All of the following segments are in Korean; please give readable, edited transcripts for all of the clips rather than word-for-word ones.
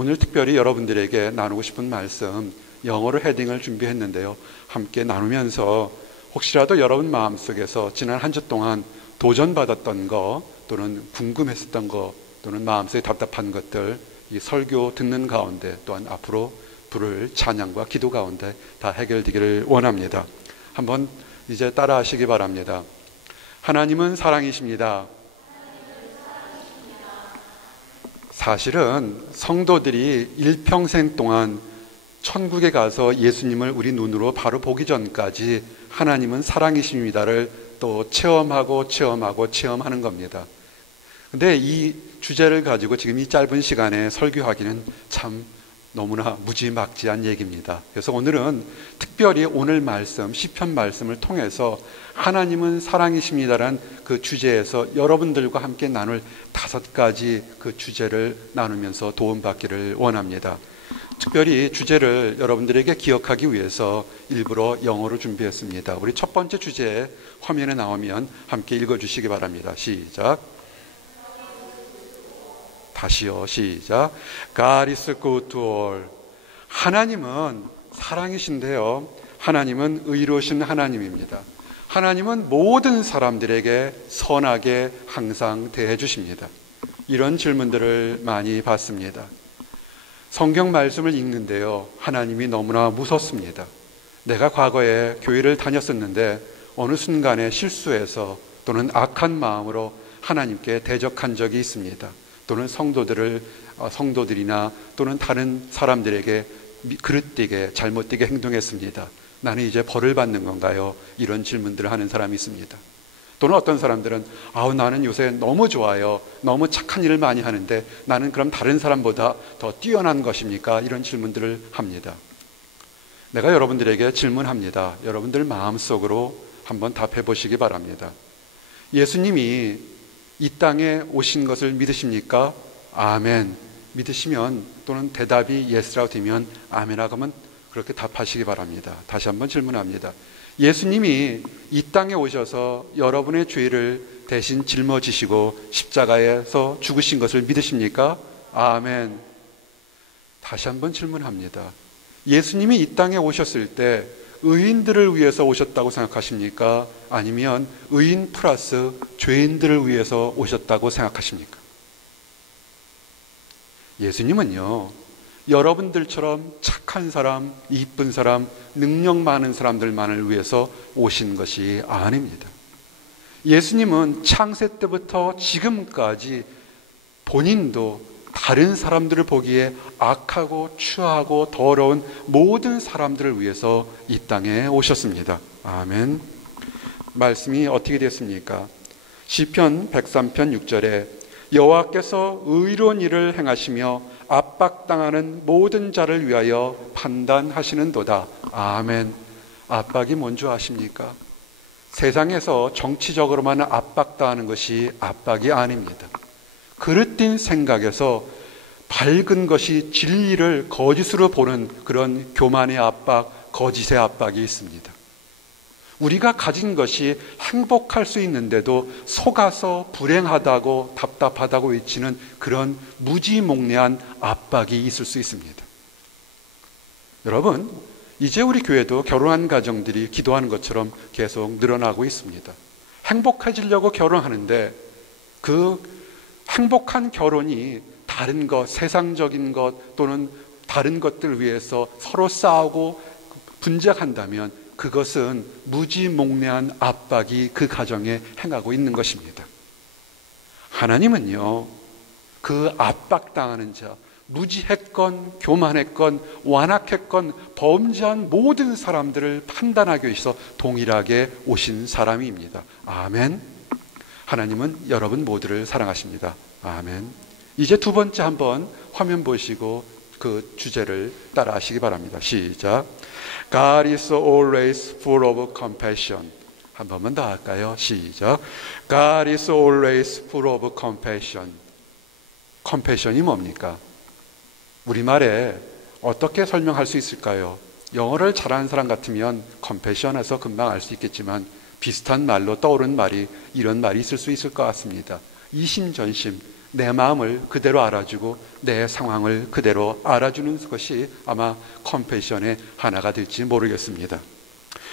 오늘 특별히 여러분들에게 나누고 싶은 말씀 영어로 헤딩을 준비했는데요. 함께 나누면서 혹시라도 여러분 마음속에서 지난 한 주 동안 도전받았던 거 또는 궁금했었던 거 또는 마음속에 답답한 것들 이 설교 듣는 가운데 또한 앞으로 부를 찬양과 기도 가운데 다 해결되기를 원합니다. 한번 이제 따라하시기 바랍니다. 하나님은 사랑이십니다. 사실은 성도들이 일평생 동안 천국에 가서 예수님을 우리 눈으로 바로 보기 전까지 하나님은 사랑이십니다를 또 체험하는 겁니다. 근데 이 주제를 가지고 지금 이 짧은 시간에 설교하기는 참 너무나 무지막지한 얘기입니다. 그래서 오늘은 특별히 오늘 말씀, 시편 말씀을 통해서 하나님은 사랑이십니다라는 그 주제에서 여러분들과 함께 나눌 5가지 그 주제를 나누면서 도움받기를 원합니다. 특별히 주제를 여러분들에게 기억하기 위해서 일부러 영어로 준비했습니다. 우리 첫 번째 주제 화면에 나오면 함께 읽어주시기 바랍니다. 시작. 다시요. 시작. God is good to all. 하나님은 사랑이신데요. 하나님은 의로우신 하나님입니다. 하나님은 모든 사람들에게 선하게 항상 대해 주십니다. 이런 질문들을 많이 받습니다. 성경 말씀을 읽는데요. 하나님이 너무나 무섭습니다. 내가 과거에 교회를 다녔었는데 어느 순간에 실수해서 또는 악한 마음으로 하나님께 대적한 적이 있습니다. 또는 성도들이나 또는 다른 사람들에게 그릇되게 잘못되게 행동했습니다. 나는 이제 벌을 받는 건가요? 이런 질문들을 하는 사람이 있습니다. 또는 어떤 사람들은 나는 요새 너무 좋아요. 너무 착한 일을 많이 하는데 나는 그럼 다른 사람보다 더 뛰어난 것입니까? 이런 질문들을 합니다. 내가 여러분들에게 질문합니다. 여러분들 마음속으로 한번 답해 보시기 바랍니다. 예수님이 이 땅에 오신 것을 믿으십니까? 아멘. 믿으시면 또는 대답이 예스라고 되면 아멘하고 하면 그렇게 답하시기 바랍니다. 다시 한번 질문합니다. 예수님이 이 땅에 오셔서 여러분의 죄를 대신 짊어지시고 십자가에서 죽으신 것을 믿으십니까? 아멘. 다시 한번 질문합니다. 예수님이 이 땅에 오셨을 때 의인들을 위해서 오셨다고 생각하십니까? 아니면 의인 플러스 죄인들을 위해서 오셨다고 생각하십니까? 예수님은요, 여러분들처럼 착한 사람, 이쁜 사람, 능력 많은 사람들만을 위해서 오신 것이 아닙니다. 예수님은 창세 때부터 지금까지 본인도 다른 사람들을 보기에 악하고 추하고 더러운 모든 사람들을 위해서 이 땅에 오셨습니다. 아멘. 말씀이 어떻게 됐습니까? 시편 103편 6절에 여호와께서 의로운 일을 행하시며 압박당하는 모든 자를 위하여 판단하시는도다. 아멘. 압박이 뭔지 아십니까? 세상에서 정치적으로만 압박당하는 것이 압박이 아닙니다. 그릇된 생각에서 밝은 것이 진리를 거짓으로 보는 그런 교만의 압박, 거짓의 압박이 있습니다. 우리가 가진 것이 행복할 수 있는데도 속아서 불행하다고 답답하다고 외치는 그런 무지몽래한 압박이 있을 수 있습니다. 여러분, 이제 우리 교회도 결혼한 가정들이 기도하는 것처럼 계속 늘어나고 있습니다. 행복해지려고 결혼하는데 그 행복한 결혼이 다른 것, 세상적인 것 또는 다른 것들 위해서 서로 싸우고 분쟁한다면 그것은 무지몽래한 압박이 그 가정에 행하고 있는 것입니다. 하나님은요, 그 압박당하는 자, 무지했건 교만했건 완악했건 범죄한 모든 사람들을 판단하기 위해서 동일하게 오신 사람입니다. 아멘. 하나님은 여러분 모두를 사랑하십니다. 아멘. 이제 두 번째 한번 화면 보시고 그 주제를 따라 하시기 바랍니다. 시작. God is always full of compassion. 한 번만 더 할까요? 시작. God is always full of compassion. compassion이 뭡니까? 우리말에 어떻게 설명할 수 있을까요? 영어를 잘하는 사람 같으면 compassion에서 금방 알 수 있겠지만 비슷한 말로 떠오르는 말이 이런 말이 있을 수 있을 것 같습니다. 이심전심, 내 마음을 그대로 알아주고 내 상황을 그대로 알아주는 것이 아마 컴패션의 하나가 될지 모르겠습니다.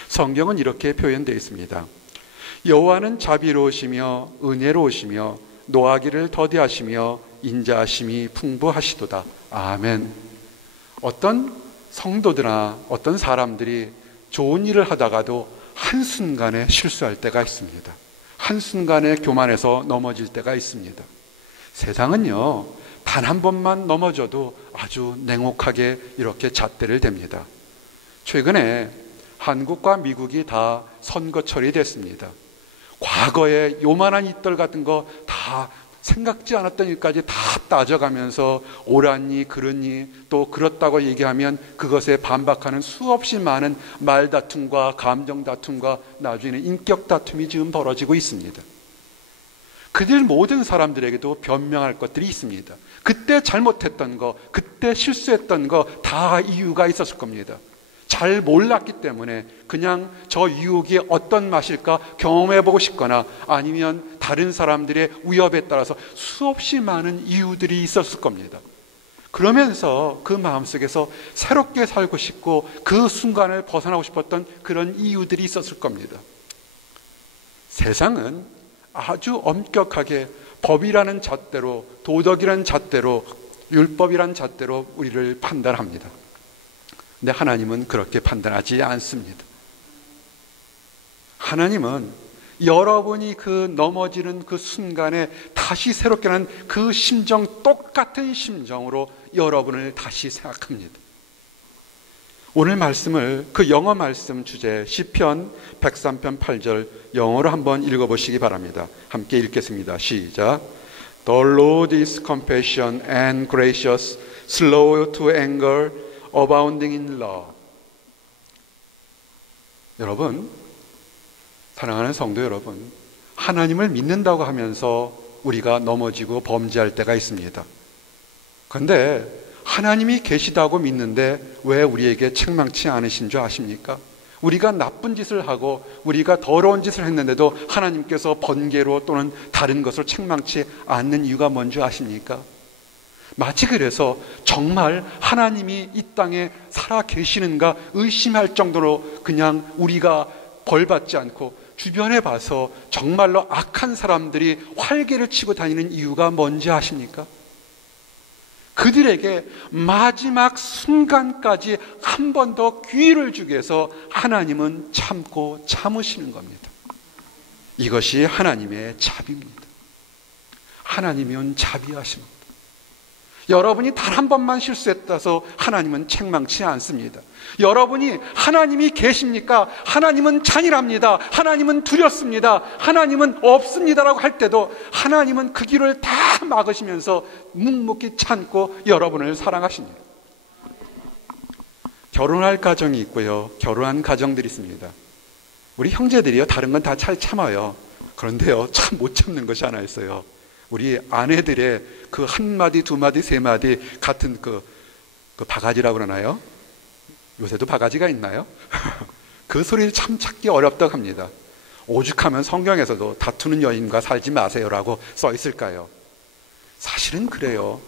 성경은 이렇게 표현되어 있습니다. 여호와는 자비로우시며 은혜로우시며 노하기를 더디하시며 인자하심이 풍부하시도다. 아멘. 어떤 성도들이나 어떤 사람들이 좋은 일을 하다가도 한순간에 실수할 때가 있습니다. 한순간에 교만해서 넘어질 때가 있습니다. 세상은요, 단 한 번만 넘어져도 아주 냉혹하게 이렇게 잣대를 댑니다. 최근에 한국과 미국이 다 선거철이 됐습니다. 과거에 요만한 이떨 같은 거 다 생각지 않았던 일까지 다 따져가면서 옳았니 그렇니 또 그렇다고 얘기하면 그것에 반박하는 수없이 많은 말다툼과 감정다툼과 나중에는 인격다툼이 지금 벌어지고 있습니다. 그들 모든 사람들에게도 변명할 것들이 있습니다. 그때 잘못했던 거, 그때 실수했던 거 다 이유가 있었을 겁니다. 잘 몰랐기 때문에 그냥 저 유혹이 어떤 맛일까 경험해보고 싶거나 아니면 다른 사람들의 위협에 따라서 수없이 많은 이유들이 있었을 겁니다. 그러면서 그 마음속에서 새롭게 살고 싶고 그 순간을 벗어나고 싶었던 그런 이유들이 있었을 겁니다. 세상은 아주 엄격하게 법이라는 잣대로, 도덕이라는 잣대로, 율법이라는 잣대로 우리를 판단합니다. 근데 하나님은 그렇게 판단하지 않습니다. 하나님은 여러분이 그 넘어지는 그 순간에 다시 새롭게 하는 그 심정, 똑같은 심정으로 여러분을 다시 생각합니다. 오늘 말씀을 그 영어 말씀 주제 시편 103편 8절 영어로 한번 읽어보시기 바랍니다. 함께 읽겠습니다. 시작. The Lord is compassion and gracious, slow to anger, abounding in love. 여러분, 사랑하는 성도 여러분, 하나님을 믿는다고 하면서 우리가 넘어지고 범죄할 때가 있습니다. 그런데 하나님이 계시다고 믿는데 왜 우리에게 책망치 않으신 줄 아십니까? 우리가 나쁜 짓을 하고 우리가 더러운 짓을 했는데도 하나님께서 번개로 또는 다른 것을 책망치 않는 이유가 뭔지 아십니까? 마치 그래서 정말 하나님이 이 땅에 살아 계시는가 의심할 정도로 그냥 우리가 벌받지 않고 주변에 봐서 정말로 악한 사람들이 활개를 치고 다니는 이유가 뭔지 아십니까? 그들에게 마지막 순간까지 한 번 더 기회를 주기 위해서 하나님은 참고 참으시는 겁니다. 이것이 하나님의 자비입니다. 하나님은 자비하십니다. 여러분이 단 한 번만 실수했다서 하나님은 책망치 않습니다. 여러분이 하나님이 계십니까? 하나님은 잔인합니다. 하나님은 두렵습니다. 하나님은 없습니다라고 할 때도 하나님은 그 길을 다 막으시면서 묵묵히 참고 여러분을 사랑하십니다. 결혼할 가정이 있고요, 결혼한 가정들이 있습니다. 우리 형제들이요, 다른 건 다 잘 참아요. 그런데요, 참 못 참는 것이 하나 있어요. 우리 아내들의 그 한 마디, 두 마디, 세 마디 같은 그 바가지라고 그러나요? 요새도 바가지가 있나요? 그 소리를 참 찾기 어렵다고 합니다. 오죽하면 성경에서도 다투는 여인과 살지 마세요라고 써 있을까요? 사실은 그래요.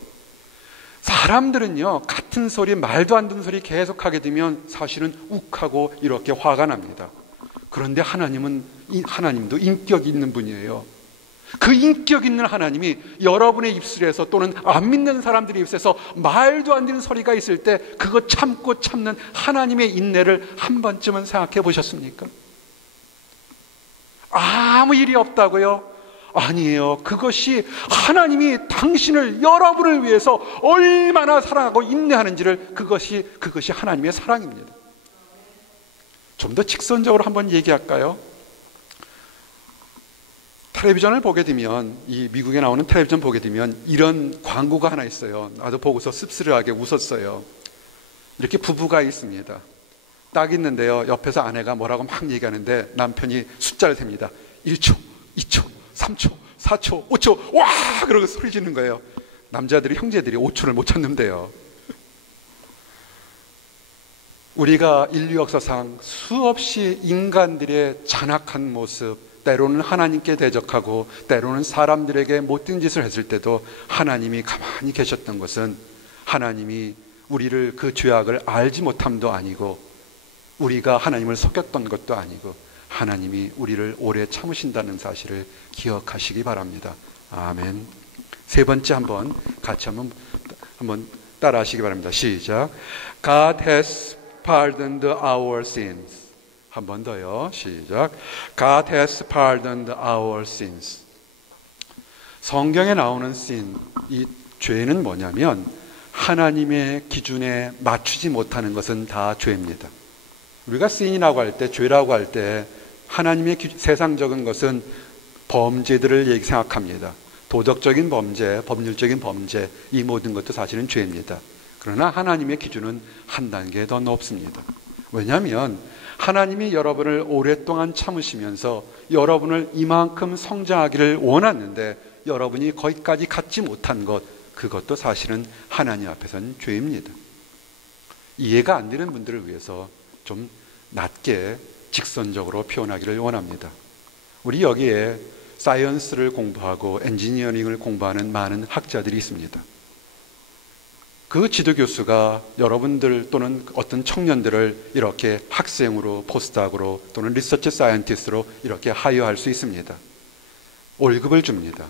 사람들은요, 같은 소리, 말도 안 되는 소리 계속 하게 되면 사실은 욱하고 이렇게 화가 납니다. 그런데 하나님도 인격이 있는 분이에요. 그 인격 있는 하나님이 여러분의 입술에서 또는 안 믿는 사람들의 입술에서 말도 안 되는 소리가 있을 때 그거 참고 참는 하나님의 인내를 한 번쯤은 생각해 보셨습니까? 아무 일이 없다고요? 아니에요. 그것이 하나님이 당신을, 여러분을 위해서 얼마나 사랑하고 인내하는지를 그것이 하나님의 사랑입니다. 좀 더 직선적으로 한번 얘기할까요? 텔레비전을 보게 되면, 이 미국에 나오는 텔레비전 보게 되면 이런 광고가 하나 있어요. 나도 보고서 씁쓸하게 웃었어요. 이렇게 부부가 있습니다. 딱 있는데요, 옆에서 아내가 뭐라고 막 얘기하는데 남편이 숫자를 셉니다. 1초, 2초, 3초, 4초, 5초, 와! 그러고 소리 지르는 거예요. 남자들이, 형제들이 5초를 못 참는데요. 우리가 인류 역사상 수없이 인간들의 잔악한 모습, 때로는 하나님께 대적하고 때로는 사람들에게 못된 짓을 했을 때도 하나님이 가만히 계셨던 것은 하나님이 우리를 그 죄악을 알지 못함도 아니고 우리가 하나님을 속였던 것도 아니고 하나님이 우리를 오래 참으신다는 사실을 기억하시기 바랍니다. 아멘. 세 번째 같이 한번 따라 하시기 바랍니다. 시작. God has pardoned our sins. 한 번 더요. 시작. God has pardoned our sins. 성경에 나오는 sin, 이 죄는 뭐냐면 하나님의 기준에 맞추지 못하는 것은 다 죄입니다. 우리가 sin이라고 할 때, 죄라고 할 때 하나님의 세상적인 것은 범죄들을 생각합니다. 도덕적인 범죄, 법률적인 범죄, 이 모든 것도 사실은 죄입니다. 그러나 하나님의 기준은 한 단계 더 높습니다. 왜냐하면 하나님이 여러분을 오랫동안 참으시면서 여러분을 이만큼 성장하기를 원하는데 여러분이 거기까지 갖지 못한 것, 그것도 사실은 하나님 앞에서는 죄입니다. 이해가 안 되는 분들을 위해서 좀 낮게 직선적으로 표현하기를 원합니다. 우리 여기에 사이언스를 공부하고 엔지니어링을 공부하는 많은 학자들이 있습니다. 그 지도교수가 여러분들 또는 어떤 청년들을 이렇게 학생으로, 포스닥으로 또는 리서치 사이언티스트로 이렇게 하여할 수 있습니다. 월급을 줍니다.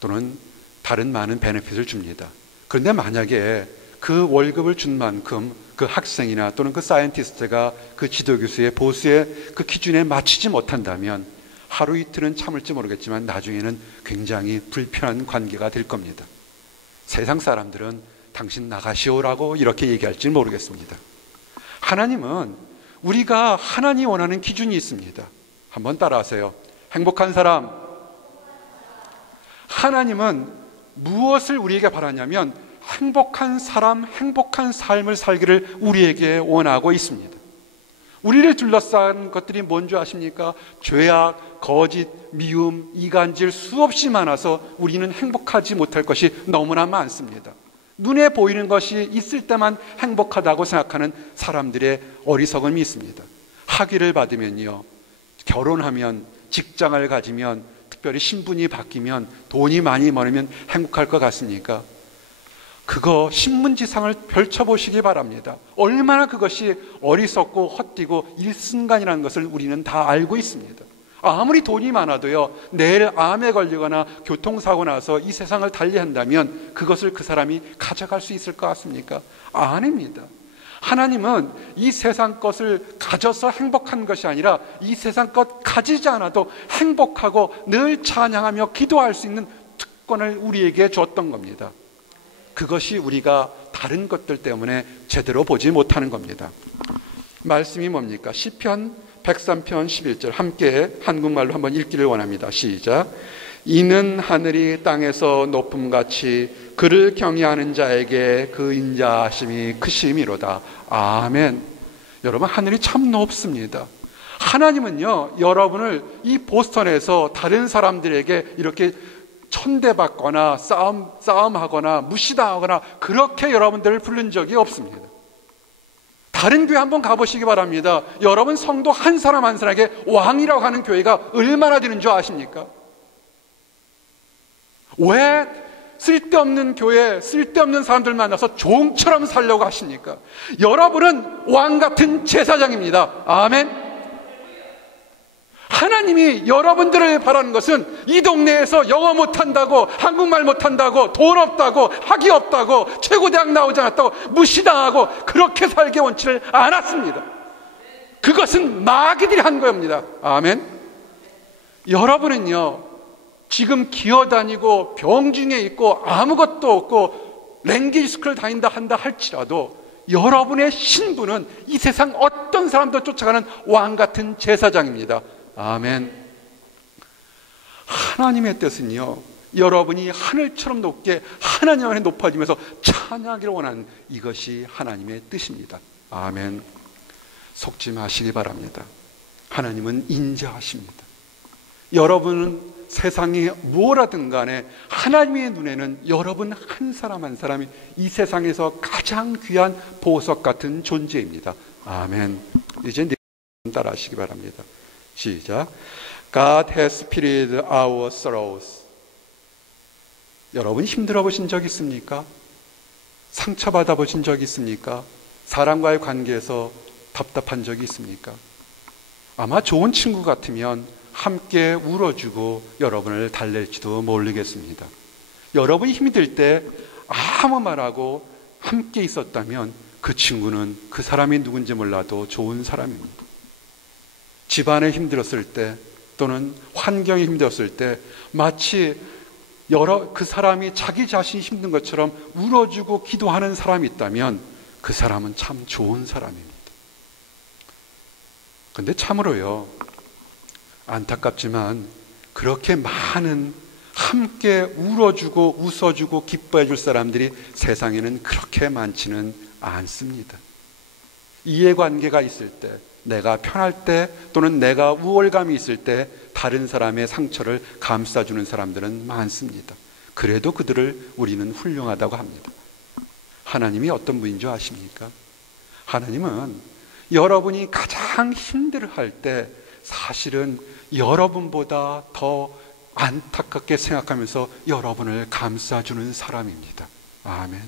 또는 다른 많은 베네핏을 줍니다. 그런데 만약에 그 월급을 준 만큼 그 학생이나 또는 그 사이언티스트가 그 지도교수의 보수의 그 기준에 맞추지 못한다면 하루 이틀은 참을지 모르겠지만 나중에는 굉장히 불편한 관계가 될 겁니다. 세상 사람들은 당신 나가시오라고 이렇게 얘기할지 모르겠습니다. 하나님은 우리가 하나님이 원하는 기준이 있습니다. 한번 따라하세요. 행복한 사람. 하나님은 무엇을 우리에게 바라냐면 행복한 사람, 행복한 삶을 살기를 우리에게 원하고 있습니다. 우리를 둘러싼 것들이 뭔지 아십니까? 죄악, 거짓, 미움, 이간질 수없이 많아서 우리는 행복하지 못할 것이 너무나 많습니다. 눈에 보이는 것이 있을 때만 행복하다고 생각하는 사람들의 어리석음이 있습니다. 학위를 받으면요, 결혼하면, 직장을 가지면, 특별히 신분이 바뀌면, 돈이 많이 벌면 행복할 것 같습니까? 그거 신문지상을 펼쳐보시기 바랍니다. 얼마나 그것이 어리석고 헛되고 일순간이라는 것을 우리는 다 알고 있습니다. 아무리 돈이 많아도요, 내일 암에 걸리거나 교통사고 나서 이 세상을 달리한다면 그것을 그 사람이 가져갈 수 있을 것 같습니까? 아닙니다. 하나님은 이 세상 것을 가져서 행복한 것이 아니라 이 세상 것 가지지 않아도 행복하고 늘 찬양하며 기도할 수 있는 특권을 우리에게 줬던 겁니다. 그것이 우리가 다른 것들 때문에 제대로 보지 못하는 겁니다. 말씀이 뭡니까? 시편 103편 11절 함께 한국말로 한번 읽기를 원합니다. 시작. 이는 하늘이 땅에서 높음같이 그를 경외하는 자에게 그 인자하심이 크심이로다. 아멘. 여러분, 하늘이 참 높습니다. 하나님은요, 여러분을 이 보스턴에서 다른 사람들에게 이렇게 천대받거나 싸움하거나 무시당하거나 그렇게 여러분들을 부른 적이 없습니다. 다른 교회 한번 가보시기 바랍니다. 여러분 성도 한 사람 한 사람에게 왕이라고 하는 교회가 얼마나 되는 줄 아십니까? 왜 쓸데없는 교회, 쓸데없는 사람들 만나서 종처럼 살려고 하십니까? 여러분은 왕 같은 제사장입니다. 아멘. 하나님이 여러분들을 바라는 것은 이 동네에서 영어 못한다고, 한국말 못한다고, 돈 없다고, 학위 없다고, 최고대학 나오지 않았다고 무시당하고 그렇게 살기 원치를 않았습니다. 그것은 마귀들이 한 겁니다. 아멘. 여러분은요, 지금 기어다니고 병중에 있고 아무것도 없고 랭귀지 스쿨을 다닌다 한다 할지라도 여러분의 신분은 이 세상 어떤 사람도 쫓아가는 왕 같은 제사장입니다. 아멘. 하나님의 뜻은요, 여러분이 하늘처럼 높게 하나님 안에 높아지면서 찬양하기를 원하는 이것이 하나님의 뜻입니다. 아멘. 속지 마시기 바랍니다. 하나님은 인자하십니다. 여러분은 세상이 무엇하든 간에 하나님의 눈에는 여러분 한 사람 한 사람이 이 세상에서 가장 귀한 보석 같은 존재입니다. 아멘. 이제 따라 하시기 바랍니다. 시작. God has spared our sorrows. 여러분 힘들어 보신 적 있습니까? 상처받아 보신 적 있습니까? 사람과의 관계에서 답답한 적이 있습니까? 아마 좋은 친구 같으면 함께 울어주고 여러분을 달랠지도 모르겠습니다. 여러분이 힘이 들 때 아무 말하고 함께 있었다면 그 친구는 그 사람이 누군지 몰라도 좋은 사람입니다. 집안에 힘들었을 때 또는 환경이 힘들었을 때 마치 그 사람이 자기 자신이 힘든 것처럼 울어주고 기도하는 사람이 있다면 그 사람은 참 좋은 사람입니다. 그런데 참으로요, 안타깝지만 그렇게 많은 함께 울어주고 웃어주고 기뻐해 줄 사람들이 세상에는 그렇게 많지는 않습니다. 이해관계가 있을 때, 내가 편할 때 또는 내가 우월감이 있을 때 다른 사람의 상처를 감싸주는 사람들은 많습니다. 그래도 그들을 우리는 훌륭하다고 합니다. 하나님이 어떤 분인 줄 아십니까? 하나님은 여러분이 가장 힘들어할 때 사실은 여러분보다 더 안타깝게 생각하면서 여러분을 감싸주는 사람입니다. 아멘.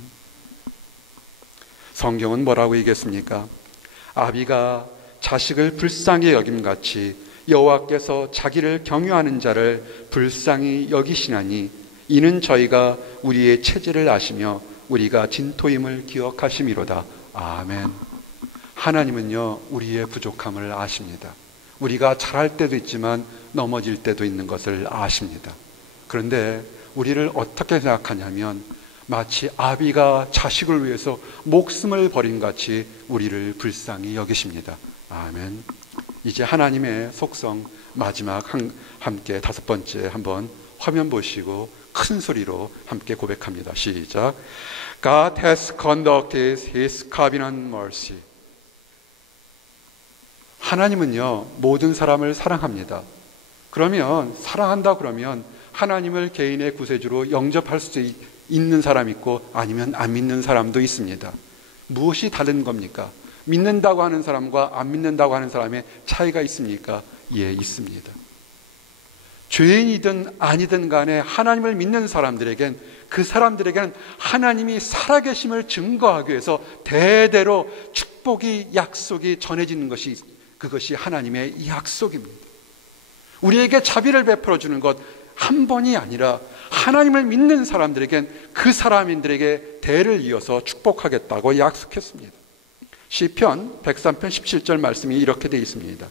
성경은 뭐라고 얘기했습니까? 아비가 자식을 불쌍히 여김같이 여호와께서 자기를 경유하는 자를 불쌍히 여기시나니 이는 저희가 우리의 체질을 아시며 우리가 진토임을 기억하심이로다. 아멘. 하나님은요, 우리의 부족함을 아십니다. 우리가 잘할 때도 있지만 넘어질 때도 있는 것을 아십니다. 그런데 우리를 어떻게 생각하냐면 마치 아비가 자식을 위해서 목숨을 버린 같이 우리를 불쌍히 여기십니다. 아멘. 이제 하나님의 속성 마지막 함께 5번째 한번 화면 보시고 큰 소리로 함께 고백합니다. 시작. God has conducted His covenant mercy. 하나님은요, 모든 사람을 사랑합니다. 그러면 사랑한다 그러면 하나님을 개인의 구세주로 영접할 수 있는 사람 있고 아니면 안 믿는 사람도 있습니다. 무엇이 다른 겁니까? 믿는다고 하는 사람과 안 믿는다고 하는 사람의 차이가 있습니까? 예, 있습니다. 죄인이든 아니든 간에 하나님을 믿는 사람들에겐 그 사람들에게는 하나님이 살아계심을 증거하기 위해서 대대로 축복이 약속이 전해지는 것이 그것이 하나님의 약속입니다. 우리에게 자비를 베풀어 주는 것 한 번이 아니라 하나님을 믿는 사람들에겐 그 사람들에게 대를 이어서 축복하겠다고 약속했습니다. 시편 103편 17절 말씀이 이렇게 되어 있습니다.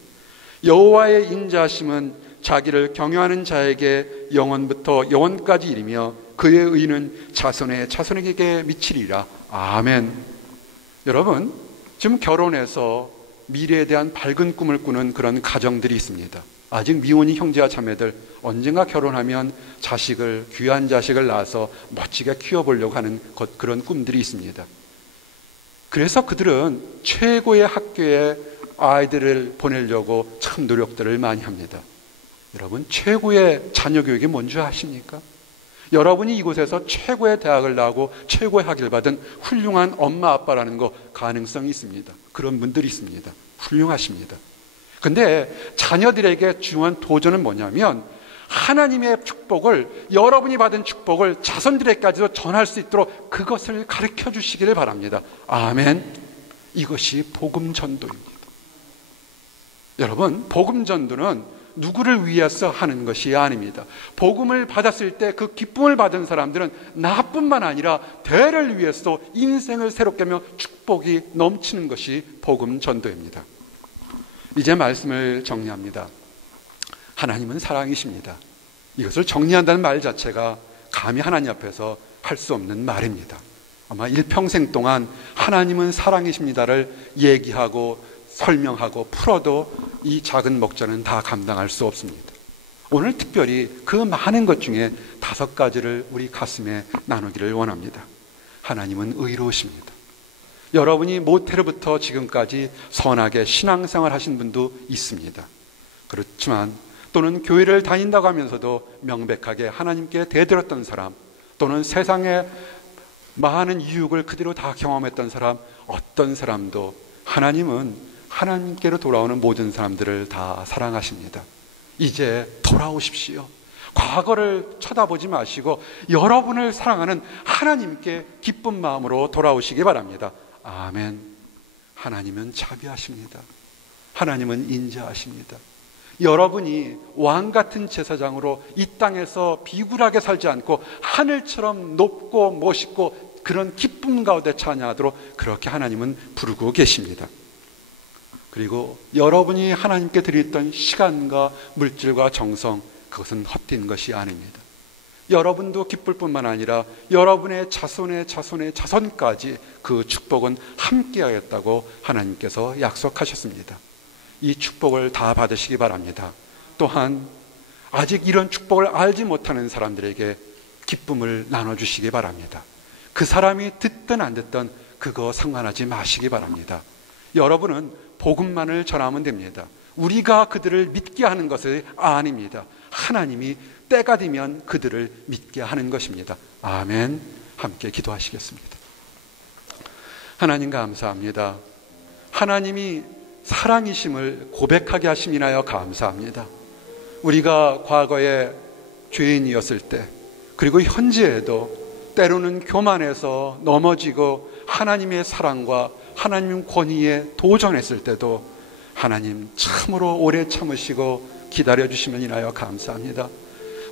여호와의 인자심은 자기를 경외하는 자에게 영원부터 영원까지 이르며 그의 의는 자손의 자손에게 미치리라. 아멘. 여러분, 지금 결혼해서 미래에 대한 밝은 꿈을 꾸는 그런 가정들이 있습니다. 아직 미혼인 형제와 자매들 언젠가 결혼하면 귀한 자식을 낳아서 멋지게 키워보려고 하는 그런 꿈들이 있습니다. 그래서 그들은 최고의 학교에 아이들을 보내려고 참 노력들을 많이 합니다. 여러분, 최고의 자녀 교육이 뭔지 아십니까? 여러분이 이곳에서 최고의 대학을 나오고 최고의 학위를 받은 훌륭한 엄마 아빠라는 거 가능성이 있습니다. 그런 분들이 있습니다. 훌륭하십니다. 근데 자녀들에게 중요한 도전은 뭐냐면 하나님의 축복을, 여러분이 받은 축복을 자손들에게까지도 전할 수 있도록 그것을 가르쳐 주시기를 바랍니다. 아멘. 이것이 복음 전도입니다. 여러분, 복음 전도는 누구를 위해서 하는 것이 아닙니다. 복음을 받았을 때 그 기쁨을 받은 사람들은 나뿐만 아니라 대를 위해서 인생을 새롭게 하며 축복이 넘치는 것이 복음 전도입니다. 이제 말씀을 정리합니다. 하나님은 사랑이십니다. 이것을 정리한다는 말 자체가 감히 하나님 앞에서 할 수 없는 말입니다. 아마 일평생 동안 하나님은 사랑이십니다를 얘기하고 설명하고 풀어도 이 작은 목자는 다 감당할 수 없습니다. 오늘 특별히 그 많은 것 중에 5가지를 우리 가슴에 나누기를 원합니다. 하나님은 의로우십니다. 여러분이 모태로부터 지금까지 선하게 신앙생활 하신 분도 있습니다. 그렇지만 또는 교회를 다닌다고 하면서도 명백하게 하나님께 대들었던 사람, 또는 세상의 많은 유혹을 그대로 다 경험했던 사람, 어떤 사람도 하나님은 하나님께로 돌아오는 모든 사람들을 다 사랑하십니다. 이제 돌아오십시오. 과거를 쳐다보지 마시고 여러분을 사랑하는 하나님께 기쁜 마음으로 돌아오시기 바랍니다. 아멘. 하나님은 자비하십니다. 하나님은 인자하십니다. 여러분이 왕같은 제사장으로 이 땅에서 비굴하게 살지 않고 하늘처럼 높고 멋있고 그런 기쁨 가운데 찬양하도록 그렇게 하나님은 부르고 계십니다. 그리고 여러분이 하나님께 드렸던 시간과 물질과 정성, 그것은 헛된 것이 아닙니다. 여러분도 기쁠 뿐만 아니라 여러분의 자손의 자손의 자손까지 그 축복은 함께 하겠다고 하나님께서 약속하셨습니다. 이 축복을 다 받으시기 바랍니다. 또한 아직 이런 축복을 알지 못하는 사람들에게 기쁨을 나눠주시기 바랍니다. 그 사람이 듣든 안 듣든 그거 상관하지 마시기 바랍니다. 여러분은 복음만을 전하면 됩니다. 우리가 그들을 믿게 하는 것이 아닙니다. 하나님이 때가 되면 그들을 믿게 하는 것입니다. 아멘. 함께 기도하시겠습니다. 하나님 감사합니다. 하나님이 사랑이심을 고백하게 하심이나요 감사합니다. 우리가 과거에 죄인이었을 때 그리고 현재에도 때로는 교만해서 넘어지고 하나님의 사랑과 하나님 권위에 도전했을 때도 하나님 참으로 오래 참으시고 기다려주시면 이나요 감사합니다.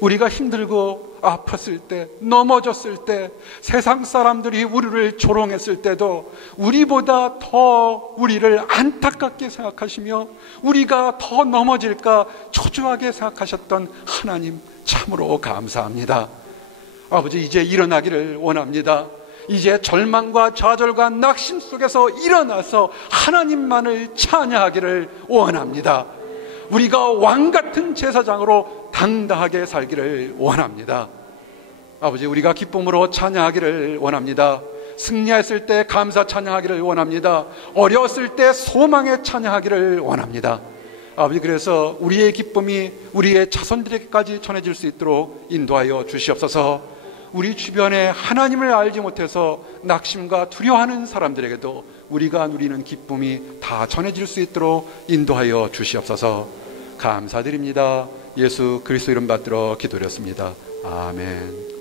우리가 힘들고 아팠을 때, 넘어졌을 때, 세상 사람들이 우리를 조롱했을 때도 우리보다 더 우리를 안타깝게 생각하시며 우리가 더 넘어질까 초조하게 생각하셨던 하나님 참으로 감사합니다. 아버지, 이제 일어나기를 원합니다. 이제 절망과 좌절과 낙심 속에서 일어나서 하나님만을 찬양하기를 원합니다. 우리가 왕같은 제사장으로 당당하게 살기를 원합니다. 아버지, 우리가 기쁨으로 찬양하기를 원합니다. 승리했을 때 감사 찬양하기를 원합니다. 어려웠을 때 소망에 찬양하기를 원합니다. 아버지, 그래서 우리의 기쁨이 우리의 자손들에게까지 전해질 수 있도록 인도하여 주시옵소서. 우리 주변에 하나님을 알지 못해서 낙심과 두려워하는 사람들에게도 우리가 누리는 기쁨이 다 전해질 수 있도록 인도하여 주시옵소서. 감사드립니다. 예수 그리스도 이름 받들어 기도드렸습니다. 아멘.